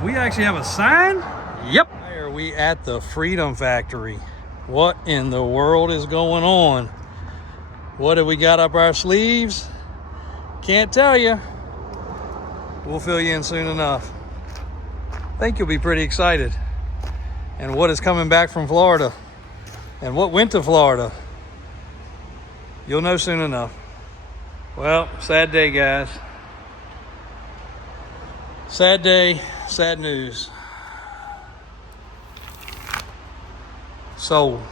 Do we actually have a sign? Yep. Why are we at the Freedom Factory? What in the world is going on? What have we got up our sleeves? Can't tell you. We'll fill you in soon enough. I think you'll be pretty excited. And what is coming back from Florida? And what went to Florida? You'll know soon enough. Well, sad day, guys. Sad day, sad news. So,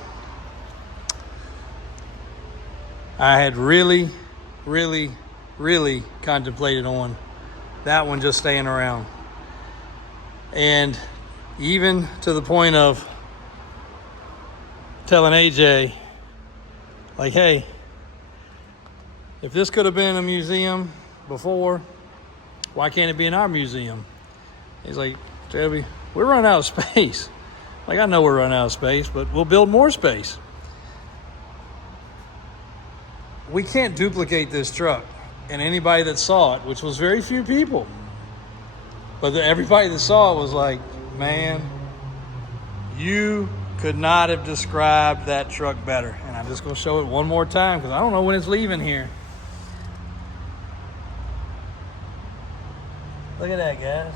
I had really contemplated on that one just staying around. And even to the point of telling AJ, like, hey, if this could have been a museum before, why can't it be in our museum? He's like, Chevy, we're running out of space. Like, I know we're running out of space, but we'll build more space. We can't duplicate this truck. And anybody that saw it, which was very few people, but everybody that saw it was like, man, you could not have described that truck better. And I'm just going to show it one more time because I don't know when it's leaving here. Look at that, guys.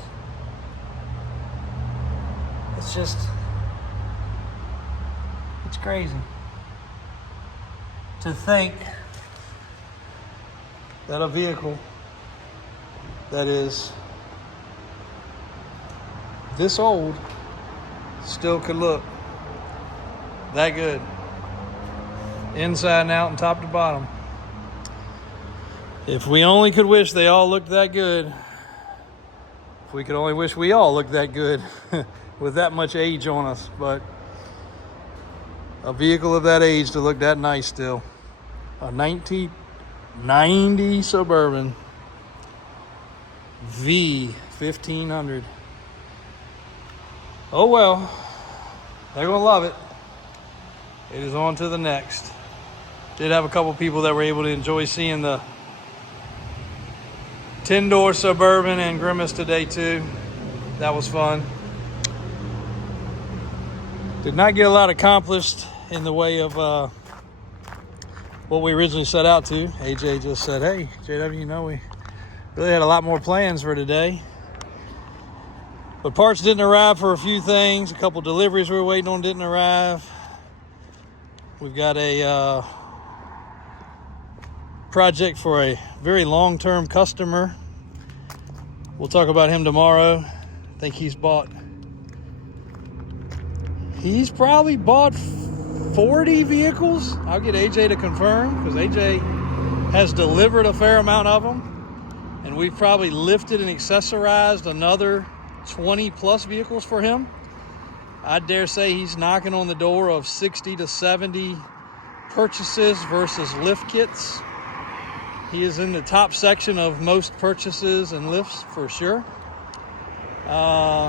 It's just, it's crazy to think that a vehicle that is this old still could look that good, inside and out and top to bottom. If we only could wish they all looked that good. If we could only wish we all looked that good with that much age on us. But a vehicle of that age to look that nice still. A 1990 Suburban V1500. Oh well, they're gonna love it. It is on to the next. Did have a couple people that were able to enjoy seeing the 10-door Suburban and Grimace today too. That was fun. Did not get a lot accomplished in the way of what we originally set out to. AJ just said, hey, JW, you know, we really had a lot more plans for today. But parts didn't arrive for a few things. A couple deliveries we were waiting on didn't arrive. We've got a project for a very long-term customer. We'll talk about him tomorrow. I think he's probably bought 40 vehicles. I'll get AJ to confirm because AJ has delivered a fair amount of them. And we've probably lifted and accessorized another 20 plus vehicles for him. I dare say he's knocking on the door of 60 to 70 purchases versus lift kits. He is in the top section of most purchases and lifts for sure.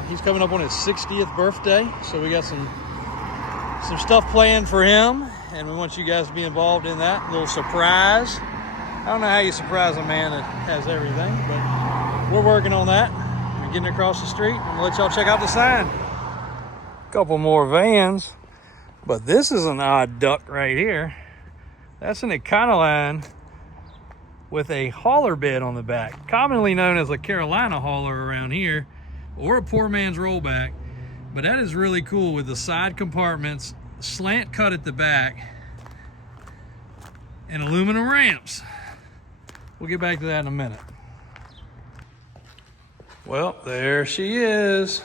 He's coming up on his 60th birthday, so we got some stuff planned for him, and we want you guys to be involved in that. A little surprise. I don't know how you surprise a man that has everything, but we're working on that. We're getting across the street. I'm gonna let y'all check out the sign. Couple more vans, but this is an odd duck right here. That's an Econoline with a hauler bed on the back, commonly known as a Carolina hauler around here, or a poor man's rollback. But that is really cool with the side compartments, slant cut at the back, and aluminum ramps. We'll get back to that in a minute. Well, there she is.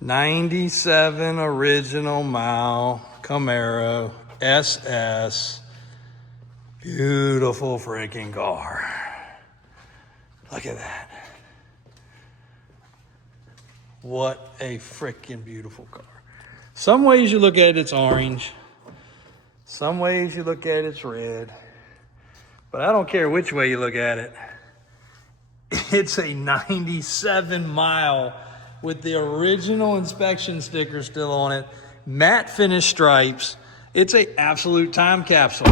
97 original mile Camaro SS. Beautiful freaking car. Look at that. What a freaking beautiful car. Some ways you look at it, it's orange. Some ways you look at it, it's red. But I don't care which way you look at it. It's a 97 mile with the original inspection sticker still on it. Matte finish stripes. It's an absolute time capsule.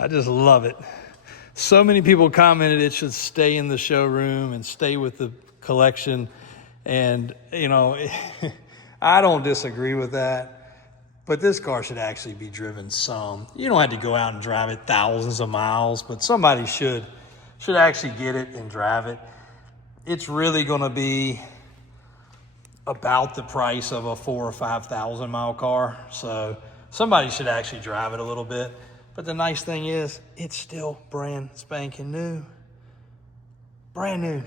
I just love it. So many people commented it should stay in the showroom and stay with the collection. And, you know, I don't disagree with that, but this car should actually be driven some. You don't have to go out and drive it thousands of miles, but somebody should actually get it and drive it. It's really going to be about the price of a 4,000 or 5,000 mile car. So somebody should actually drive it a little bit. But the nice thing is, it's still brand spanking new. Brand new.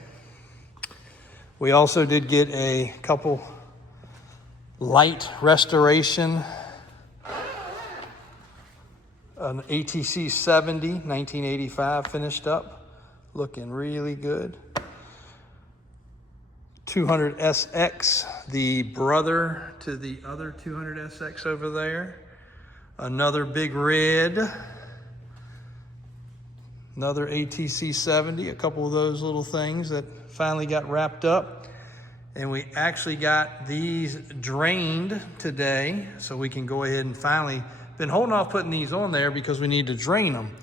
We also did get a couple light restoration. An ATC 70, 1985 finished up. Looking really good. 200SX, the brother to the other 200SX over there. Another big red. Another ATC 70, a couple of those little things that finally got wrapped up. And we actually got these drained today, so we can go ahead and finally, been holding off putting these on there because we need to drain them.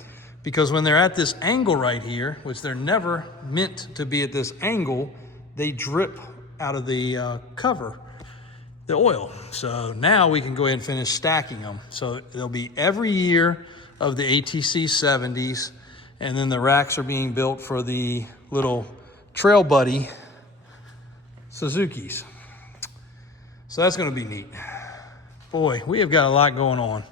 Because when they're at this angle right here, which they're never meant to be at this angle, they drip out of the cover, the oil. So now we can go ahead and finish stacking them. So they'll be every year of the ATC 70s, and then the racks are being built for the little Trail Buddy Suzukis. So that's gonna be neat. Boy, we have got a lot going on.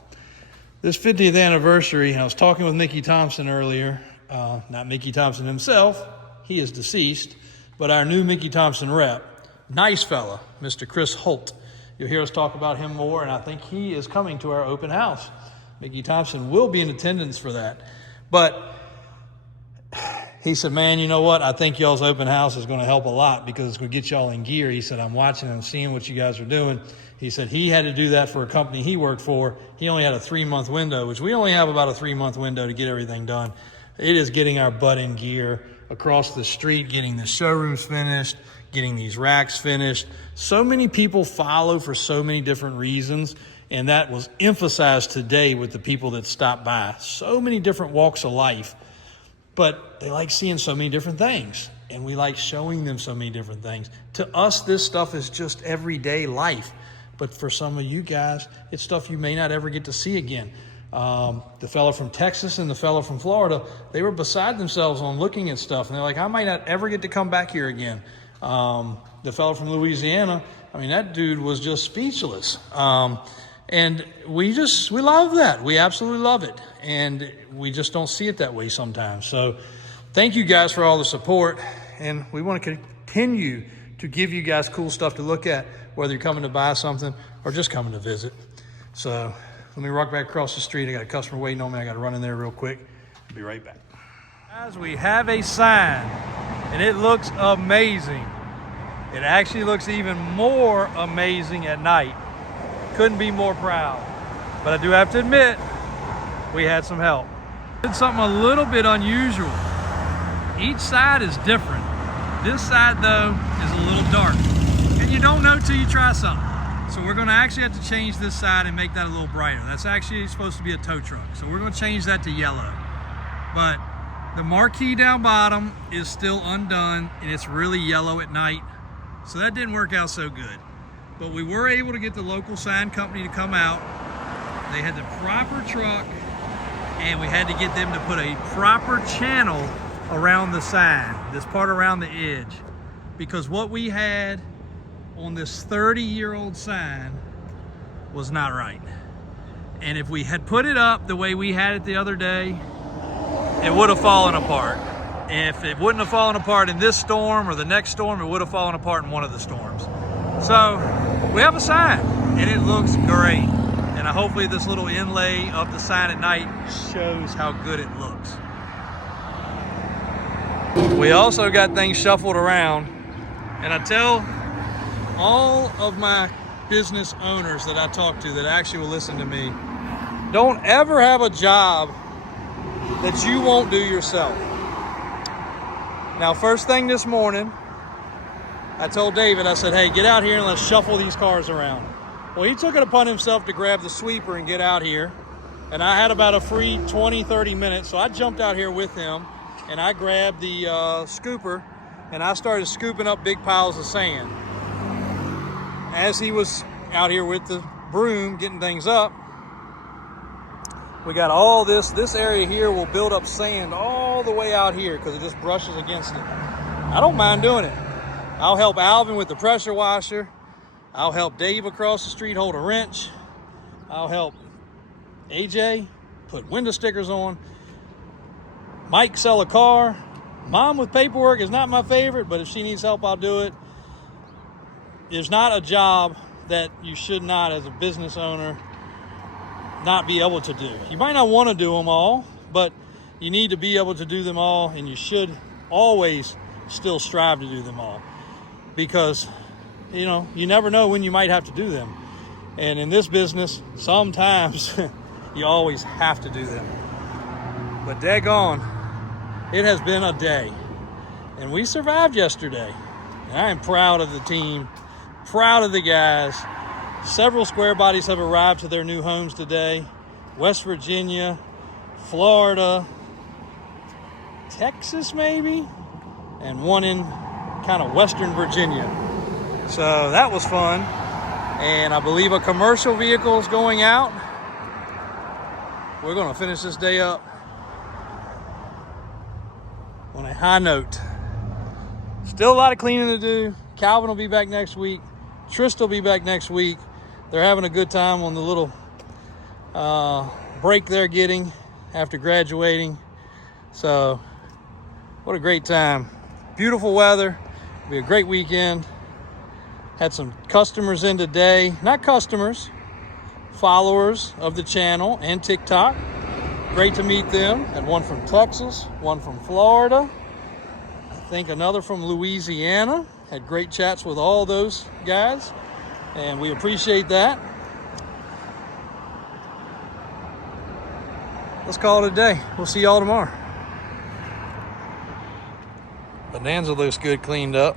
This 50th anniversary, I was talking with Mickey Thompson earlier, not Mickey Thompson himself, he is deceased, but our new Mickey Thompson rep, nice fella, Mr. Chris Holt. You'll hear us talk about him more, and I think he is coming to our open house. Mickey Thompson will be in attendance for that. But he said, man, you know what? I think y'all's open house is going to help a lot because it's going to get y'all in gear. He said, I'm watching and seeing what you guys are doing. He said he had to do that for a company he worked for. He only had a 3-month window, which we only have about a 3-month window to get everything done. It is getting our butt in gear across the street, getting the showrooms finished, getting these racks finished. So many people follow for so many different reasons, and that was emphasized today with the people that stopped by. So many different walks of life, but they like seeing so many different things, and we like showing them so many different things. To us, this stuff is just everyday life, but for some of you guys, it's stuff you may not ever get to see again. The fella from Texas and the fella from Florida, they were beside themselves on looking at stuff, and they're like, I might not ever get to come back here again. The fella from Louisiana, I mean, that dude was just speechless. And we love that. We absolutely love it. And we just don't see it that way sometimes. So thank you guys for all the support. And we want to continue to give you guys cool stuff to look at, whether you're coming to buy something or just coming to visit. So let me walk back across the street. I got a customer waiting on me. I got to run in there real quick. I'll be right back. Guys, we have a sign, and it looks amazing. It actually looks even more amazing at night. Couldn't be more proud. But I do have to admit, we had some help. Did something a little bit unusual. Each side is different. This side, though, is a little dark. And you don't know till you try something. So we're gonna actually have to change this side and make that a little brighter. That's actually supposed to be a tow truck. So we're gonna change that to yellow. But the marquee down bottom is still undone, and it's really yellow at night. So that didn't work out so good. But we were able to get the local sign company to come out. They had the proper truck, and we had to get them to put a proper channel around the sign, this part around the edge. Because what we had on this 30-year-old sign was not right. And if we had put it up the way we had it the other day, it would have fallen apart. If it wouldn't have fallen apart in this storm or the next storm, it would have fallen apart in one of the storms. So we have a sign, and it looks great. And hopefully this little inlay of the sign at night shows how good it looks. We also got things shuffled around, and I tell all of my business owners that I talk to that actually will listen to me, don't ever have a job that you won't do yourself. Now, first thing this morning, I told David, I said, hey, get out here and let's shuffle these cars around. Well, he took it upon himself to grab the sweeper and get out here. And I had about a free 20, 30 minutes, so I jumped out here with him. and I grabbed the scooper, and I started scooping up big piles of sand. As he was out here with the broom getting things up, we got all this area here will build up sand all the way out here because it just brushes against it. I don't mind doing it. I'll help Alvin with the pressure washer. I'll help Dave across the street hold a wrench. I'll help AJ put window stickers on. Mike sell a car. Mom with paperwork is not my favorite, but if she needs help, I'll do it. There's not a job that you should not, as a business owner, not be able to do. You might not want to do them all, but you need to be able to do them all, and you should always still strive to do them all, because you never know when you might have to do them. And in this business, sometimes you always have to do them. But daggone, it has been a day, and we survived yesterday. And I am proud of the team, proud of the guys. Several square bodies have arrived to their new homes today. West Virginia, Florida, Texas maybe, and one in kind of Western Virginia. So that was fun. And I believe a commercial vehicle is going out. We're going to finish this day up on a high note. Still a lot of cleaning to do. Calvin will be back next week. Trist will be back next week. They're having a good time on the little break they're getting after graduating. So what a great time. Beautiful weather. It'll be a great weekend. Had some customers in today. Not customers, followers of the channel and TikTok. Great to meet them. Had one from Texas, one from Florida. I think another from Louisiana. Had great chats with all those guys, and we appreciate that. Let's call it a day. We'll see y'all tomorrow. Bonanza looks good cleaned up.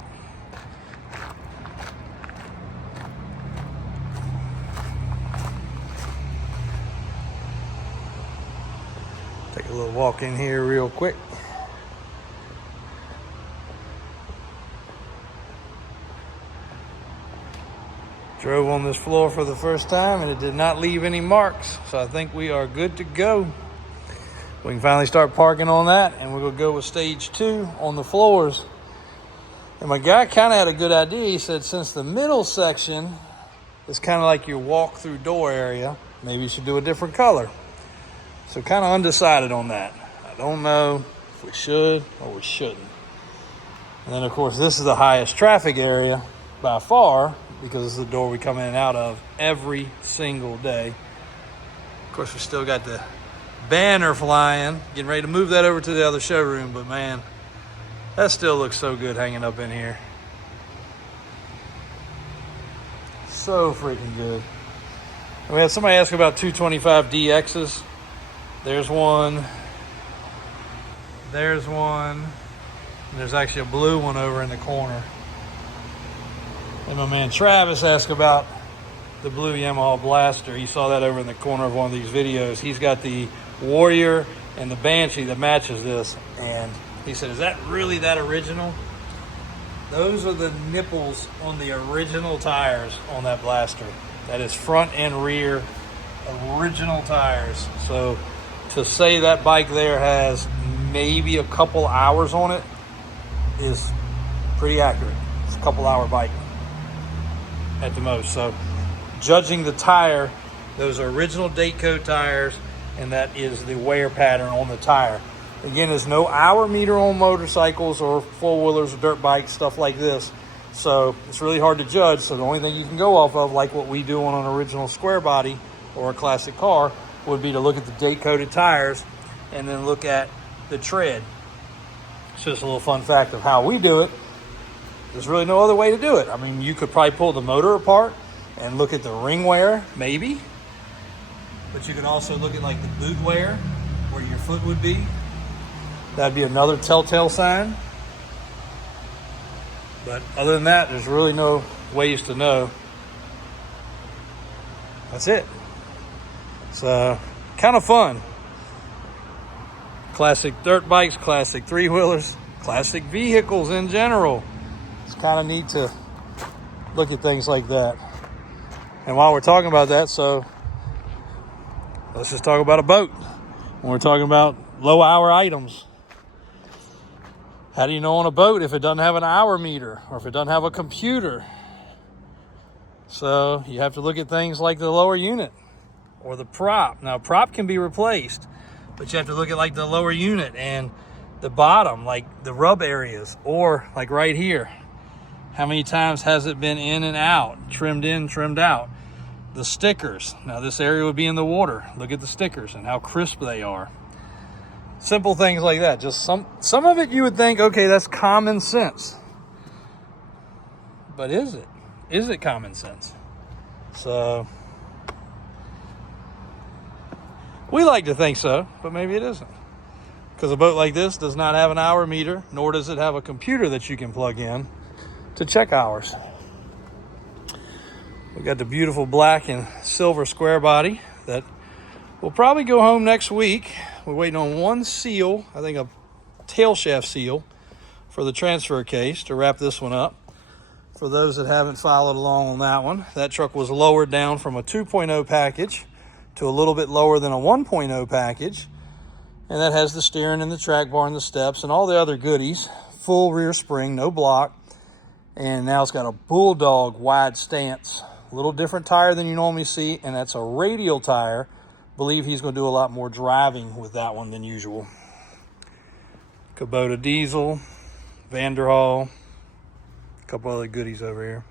Take a little walk in here real quick. Drove on this floor for the first time, and it did not leave any marks. So I think we are good to go. We can finally start parking on that, and we're going to go with stage 2 on the floors. And my guy kind of had a good idea. He said, since the middle section is kind of like your walk-through door area, maybe you should do a different color. So kind of undecided on that. I don't know if we should or we shouldn't. And then, of course, this is the highest traffic area by far, because it's the door we come in and out of every single day. Of course, we still got the banner flying, getting ready to move that over to the other showroom, but man, that still looks so good hanging up in here. So freaking good. And we had somebody ask about 225 DXs. There's one. There's one. And there's actually a blue one over in the corner. And my man Travis asked about the blue Yamaha Blaster. He saw that over in the corner of one of these videos. He's got the Warrior and the Banshee that matches this. And he said, is that really that original? Those are the nipples on the original tires on that Blaster. That is front and rear original tires. So to say that bike there has maybe a couple hours on it is pretty accurate. It's a couple hour bike at the most. So judging the tire, those are original date code tires, and that is the wear pattern on the tire. Again, there's no hour meter on motorcycles or four-wheelers or dirt bikes, stuff like this. So it's really hard to judge. So the only thing you can go off of, like what we do on an original square body or a classic car, would be to look at the date coded tires and then look at the tread. It's just a little fun fact of how we do it. There's really no other way to do it. I mean, you could probably pull the motor apart and look at the ring wear, maybe. But you could also look at like the boot wear, where your foot would be. That'd be another telltale sign. But other than that, there's really no ways to know. That's it. It's kind of fun. classic dirt bikes, classic three-wheelers, classic vehicles in general. It's kind of neat to look at things like that. And while we're talking about that, so let's just talk about a boat. When we're talking about low hour items, how do you know on a boat if it doesn't have an hour meter or if it doesn't have a computer? So you have to look at things like the lower unit or the prop. Now, prop can be replaced, but you have to look at like the lower unit and the bottom, like the rub areas, or like right here. How many times has it been in and out, trimmed in, trimmed out? The stickers. Now this area would be in the water. Look at the stickers and how crisp they are. Simple things like that. Just some of it you would think, okay, that's common sense. But is it? Is it common sense? So we like to think so, but maybe it isn't. Because a boat like this does not have an hour meter, nor does it have a computer that you can plug in to check hours. We got the beautiful black and silver square body that will probably go home next week. We're waiting on one seal, I think a tail shaft seal for the transfer case to wrap this one up. For those that haven't followed along on that one, that truck was lowered down from a 2.0 package to a little bit lower than a 1.0 package. And that has the steering and the track bar and the steps and all the other goodies. Full rear spring, no block. And now it's got a Bulldog wide stance. A little different tire than you normally see, and that's a radial tire. Believe he's going to do a lot more driving with that one than usual. Kubota diesel, Vanderhall, a couple other goodies over here.